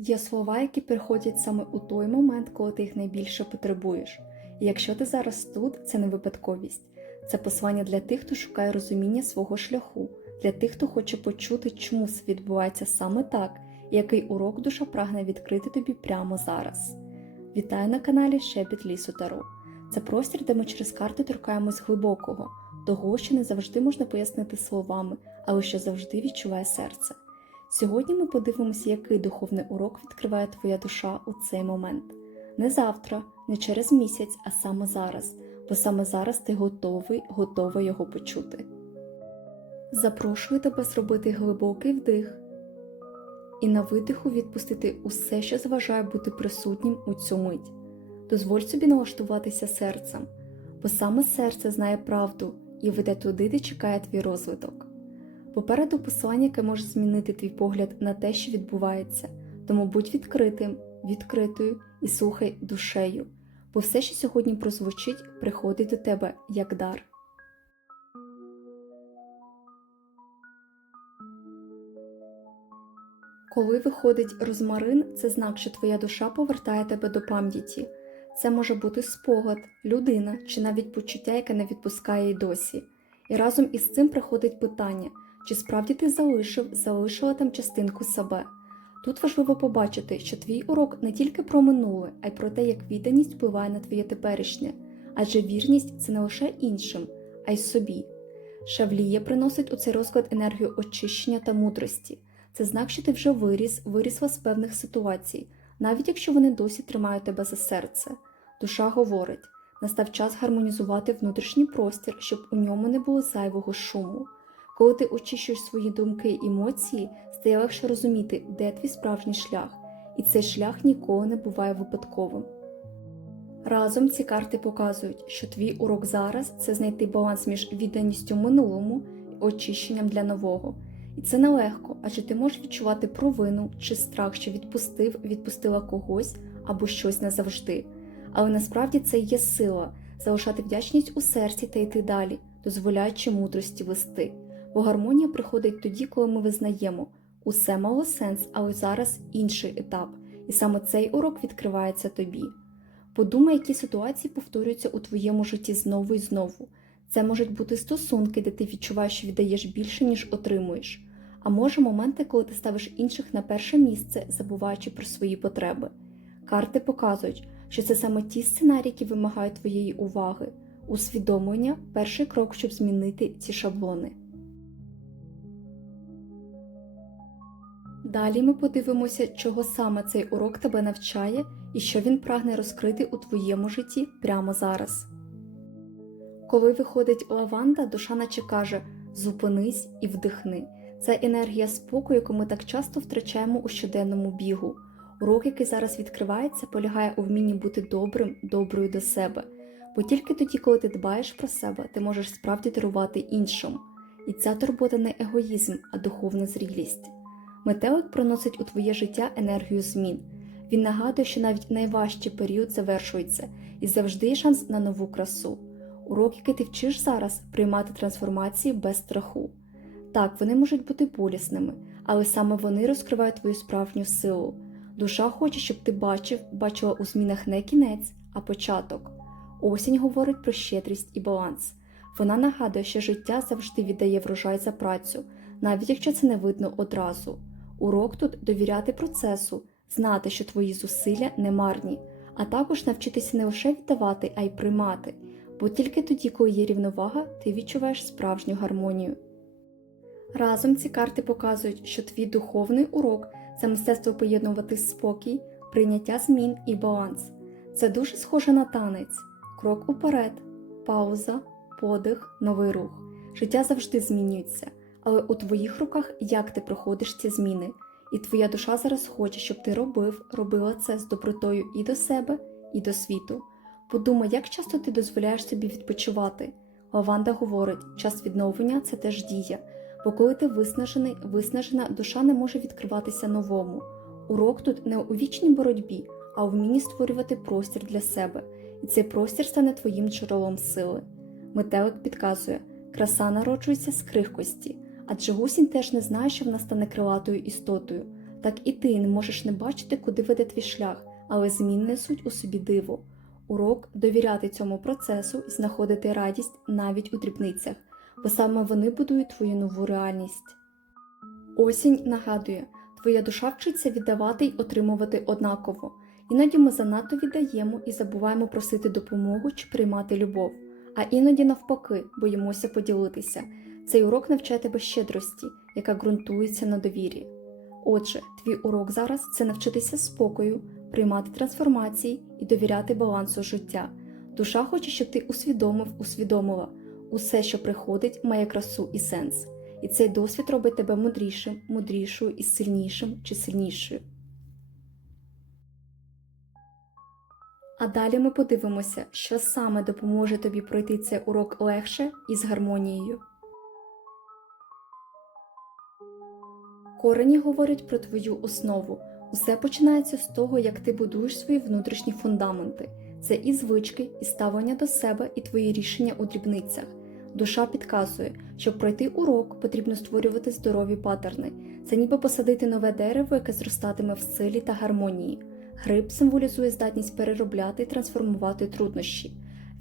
Є слова, які приходять саме у той момент, коли ти їх найбільше потребуєш. І якщо ти зараз тут, це не випадковість, це послання для тих, хто шукає розуміння свого шляху, для тих, хто хоче почути, чому все відбувається саме так, і який урок душа прагне відкрити тобі прямо зараз. Вітаю на каналі Шепіт Лісу Таро. Це простір, де ми через карти торкаємось глибокого, того, що не завжди можна пояснити словами, але що завжди відчуває серце. Сьогодні ми подивимося, який духовний урок відкриває твоя душа у цей момент. Не завтра, не через місяць, а саме зараз, бо саме зараз ти готовий, готова його почути. Запрошую тебе зробити глибокий вдих і на видиху відпустити усе, що заважає бути присутнім у цю мить. Дозволь собі налаштуватися серцем, бо саме серце знає правду і веде туди, де чекає твій розвиток. Попереду послання, яке може змінити твій погляд на те, що відбувається, тому будь відкритим, відкритою і слухай душею, бо все, що сьогодні прозвучить, приходить до тебе як дар. Коли виходить розмарин, це знак, що твоя душа повертає тебе до пам'яті. Це може бути спогад, людина чи навіть почуття, яке не відпускає й досі. І разом із цим приходить питання, чи справді ти залишив, залишила там частинку себе. Тут важливо побачити, що твій урок не тільки про минуле, а й про те, як відданість впливає на твоє теперішнє, адже вірність це не лише іншим, а й собі. Шавлія приносить у цей розклад енергію очищення та мудрості. Це знак, що ти вже виріс, вирісла з певних ситуацій, навіть якщо вони досі тримають тебе за серце. Душа говорить: настав час гармонізувати внутрішній простір, щоб у ньому не було зайвого шуму. Коли ти очищуєш свої думки і емоції, стає легше розуміти, де твій справжній шлях, і цей шлях ніколи не буває випадковим. Разом ці карти показують, що твій урок зараз це знайти баланс між відданістю минулому і очищенням для нового. І це нелегко, адже ти можеш відчувати провину чи страх, що відпустив, відпустила когось або щось назавжди. Але насправді це є сила залишати вдячність у серці та йти далі, дозволяючи мудрості вести. Бо гармонія приходить тоді, коли ми визнаємо, усе мало сенс, але зараз інший етап, і саме цей урок відкривається тобі. Подумай, які ситуації повторюються у твоєму житті знову і знову. Це можуть бути стосунки, де ти відчуваєш, що віддаєш більше, ніж отримуєш, а може моменти, коли ти ставиш інших на перше місце, забуваючи про свої потреби. Карти показують, що це саме ті сценарії, які вимагають твоєї уваги, усвідомлення перший крок, щоб змінити ці шаблони. Далі ми подивимося, чого саме цей урок тебе навчає і що він прагне розкрити у твоєму житті прямо зараз. Коли виходить лаванда, душа наче каже зупинись і вдихни. Це енергія спокою, яку ми так часто втрачаємо у щоденному бігу. Урок, який зараз відкривається, полягає у вмінні бути добрим, доброю до себе. Бо тільки тоді, коли ти дбаєш про себе, ти можеш справді дарувати іншому. І ця турбота не егоїзм, а духовна зрілість. Метелик приносить у твоє життя енергію змін. Він нагадує, що навіть найважчий період завершується і завжди є шанс на нову красу. Урок, який ти вчиш зараз, приймати трансформації без страху. Так, вони можуть бути болісними, але саме вони розкривають твою справжню силу. Душа хоче, щоб ти бачив, бачила у змінах не кінець, а початок. Осінь говорить про щедрість і баланс. Вона нагадує, що життя завжди віддає врожай за працю, навіть якщо це не видно одразу. Урок тут довіряти процесу, знати, що твої зусилля не марні, а також навчитися не лише віддавати, а й приймати, бо тільки тоді, коли є рівновага, ти відчуваєш справжню гармонію. Разом ці карти показують, що твій духовний урок це мистецтво поєднувати спокій, прийняття змін і баланс. Це дуже схоже на танець, крок уперед, пауза, подих, новий рух. Життя завжди змінюється, але у твоїх руках як ти проходиш ці зміни, і твоя душа зараз хоче, щоб ти робив, робила це з добротою і до себе, і до світу. Подумай, як часто ти дозволяєш собі відпочивати. Лаванда говорить, час відновлення це теж дія. Бо коли ти виснажений, виснажена душа не може відкриватися новому. Урок тут не у вічній боротьбі, а у вмінні створювати простір для себе, і цей простір стане твоїм джерелом сили. Метелик підказує, краса народжується з крихкості, адже гусінь теж не знає, що вона стане крилатою істотою. так і ти не можеш не бачити, куди веде твій шлях, але зміни несуть у собі диво. Урок довіряти цьому процесу і знаходити радість навіть у дрібницях, бо саме вони будують твою нову реальність. Осінь нагадує, твоя душа вчиться віддавати й отримувати однаково. Іноді ми занадто віддаємо і забуваємо просити допомогу чи приймати любов, а іноді навпаки боїмося поділитися. Цей урок навчає тебе щедрості, яка ґрунтується на довірі. Отже, твій урок зараз це навчитися спокою, приймати трансформації і довіряти балансу життя. Душа хоче, щоб ти усвідомив, усвідомила, усе, що приходить, має красу і сенс. І цей досвід робить тебе мудрішим, мудрішою і сильнішим чи сильнішою. А далі ми подивимося, що саме допоможе тобі пройти цей урок легше і з гармонією. Корені говорять про твою основу. Усе починається з того, як ти будуєш свої внутрішні фундаменти. Це і звички, і ставлення до себе, і твої рішення у дрібницях. Душа підказує, щоб пройти урок, потрібно створювати здорові паттерни. Це ніби посадити нове дерево, яке зростатиме в силі та гармонії. Гриб символізує здатність переробляти і трансформувати труднощі.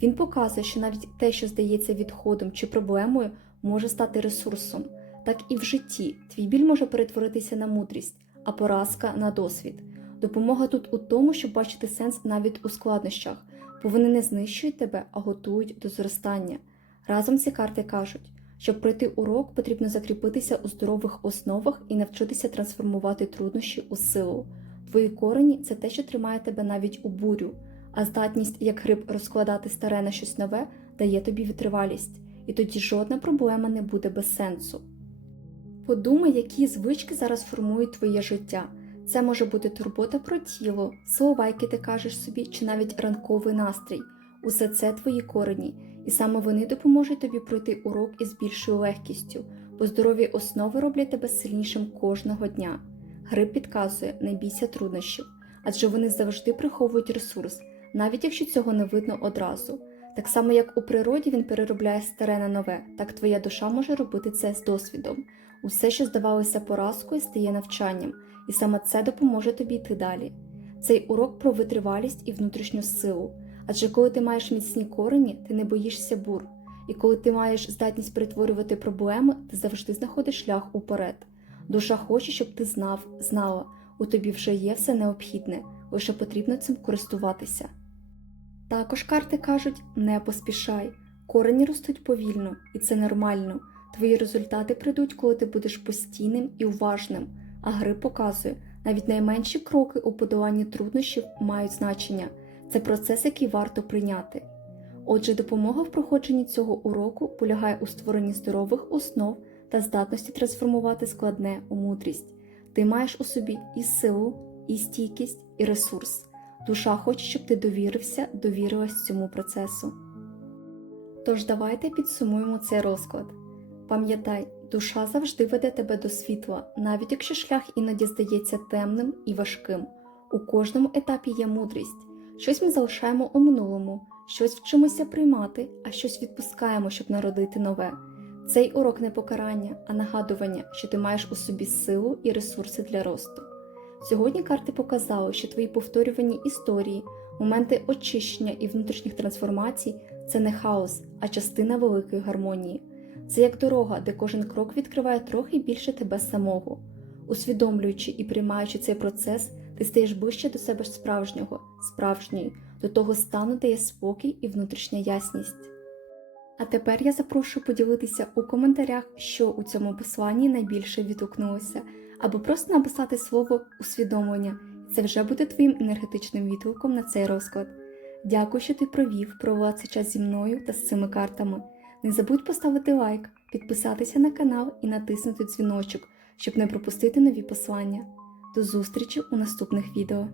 Він показує, що навіть те, що здається відходом чи проблемою, може стати ресурсом. Так і в житті твій біль може перетворитися на мудрість, а поразка на досвід. Допомога тут у тому, щоб бачити сенс навіть у складнощах, бо вони не знищують тебе, а готують до зростання. Разом ці карти кажуть, щоб пройти урок, потрібно закріпитися у здорових основах і навчитися трансформувати труднощі у силу. Твої корені це те, що тримає тебе навіть у бурю, а здатність, як гриб, розкладати старе на щось нове, дає тобі витривалість, і тоді жодна проблема не буде без сенсу. Подумай, які звички зараз формують твоє життя. Це може бути турбота про тіло, слова, які ти кажеш собі, чи навіть ранковий настрій. Усе це твої корені, і саме вони допоможуть тобі пройти урок із більшою легкістю, бо здорові основи роблять тебе сильнішим кожного дня. Гриб підказує, не бійся труднощів, адже вони завжди приховують ресурс, навіть якщо цього не видно одразу. Так само, як у природі він переробляє старе на нове, так твоя душа може робити це з досвідом. Усе, що здавалося поразкою, стає навчанням, і саме це допоможе тобі йти далі. Цей урок про витривалість і внутрішню силу. Адже коли ти маєш міцні корені, ти не боїшся бур, і коли ти маєш здатність перетворювати проблеми, ти завжди знаходиш шлях уперед. Душа хоче, щоб ти знав, знала, у тобі вже є все необхідне, лише потрібно цим користуватися. Також карти кажуть не поспішай, корені ростуть повільно, і це нормально. Твої результати прийдуть, коли ти будеш постійним і уважним, а гри показує, навіть найменші кроки у подоланні труднощів мають значення. Це процес, який варто прийняти. Отже, допомога в проходженні цього уроку полягає у створенні здорових основ та здатності трансформувати складне у мудрість. Ти маєш у собі і силу, і стійкість, і ресурс. Душа хоче, щоб ти довірився, довірилась цьому процесу. Тож давайте підсумуємо цей розклад. Пам'ятай, душа завжди веде тебе до світла, навіть якщо шлях іноді здається темним і важким. У кожному етапі є мудрість. Щось ми залишаємо у минулому, щось вчимося приймати, а щось відпускаємо, щоб народити нове. Цей урок не покарання, а нагадування, що ти маєш у собі силу і ресурси для росту. Сьогодні карти показали, що твої повторювані історії, моменти очищення і внутрішніх трансформацій це не хаос, а частина великої гармонії. Це як дорога, де кожен крок відкриває трохи більше тебе самого. Усвідомлюючи і приймаючи цей процес, ти стаєш ближче до себе справжнього, справжньої, до того стану, де є спокій і внутрішня ясність. А тепер я запрошую поділитися у коментарях, що у цьому посланні найбільше відгукнулося, або просто написати слово усвідомлення, це вже буде твоїм енергетичним відгуком на цей розклад. Дякую, що ти провів, провела цей час зі мною та з цими картами. Не забудь поставити лайк, підписатися на канал і натиснути дзвіночок, щоб не пропустити нові послання. До зустрічі у наступних відео.